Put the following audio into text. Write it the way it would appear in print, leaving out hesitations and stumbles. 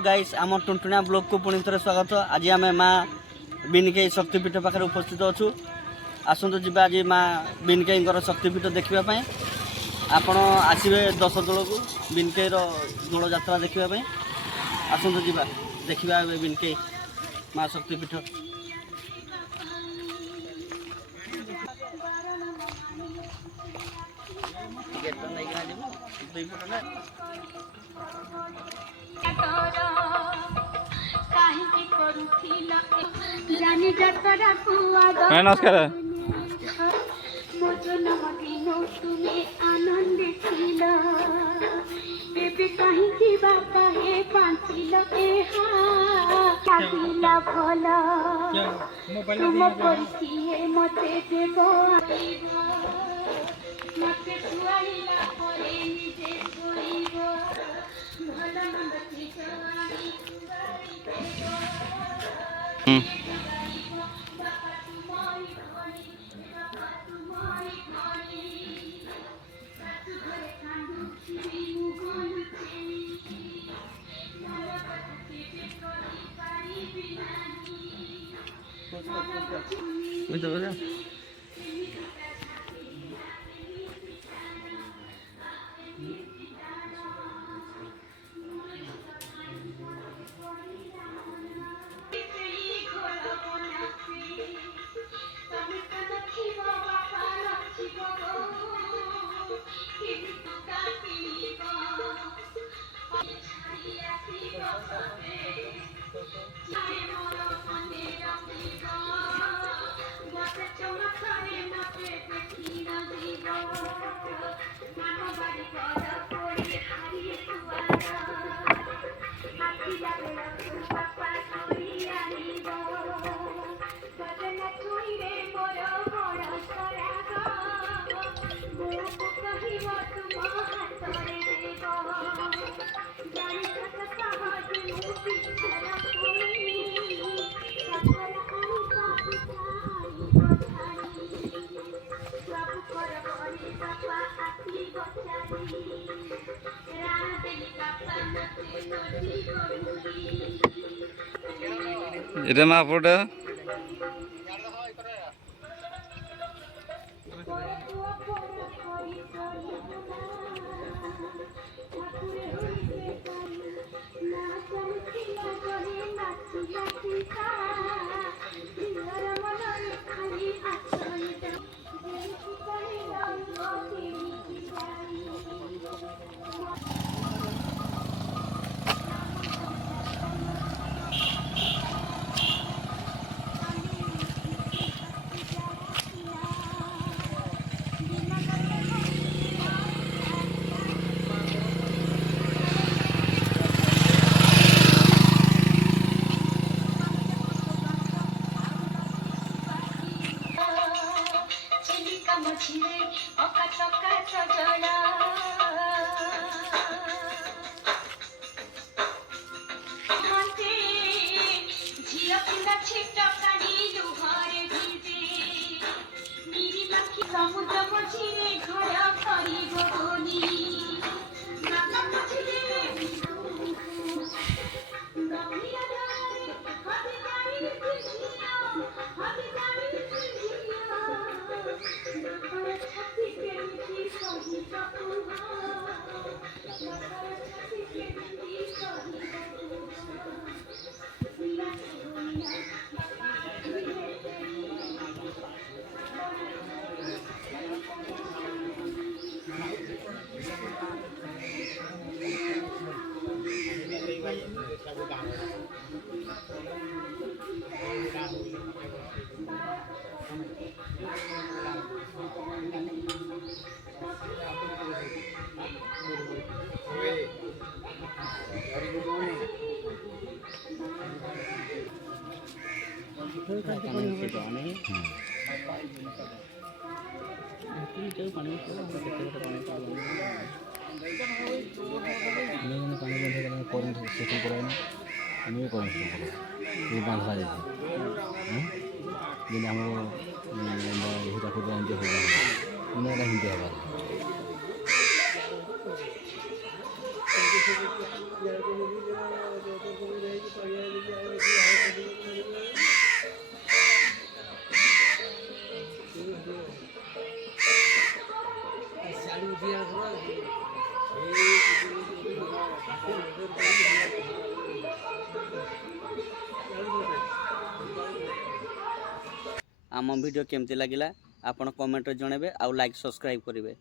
Guys आम टुंटुणा block को पुणी थे स्वागत। आज आम माँ बिनिकई शक्तिपीठ पाखे उपस्थित अच्छु। आसतु जा आज माँ बिनिकई शक्तिपीठ देखापी आपण आसवे 10 दोल को बिनिकई दोल यात्रा देखापी आसतु जा देखा बिनिकई माँ शक्तिपीठ। नमस्कार। এটা মা পড়া करेंट सेटिंग कराए ना करेंट बांधा जाए दिन आम हिटा खोजा हिंदी होगा हिंदी हबार आम वीडियो केमती लगिला आपण कमेंट रे जणेबे आउ लाइक सब्सक्राइब करेंगे।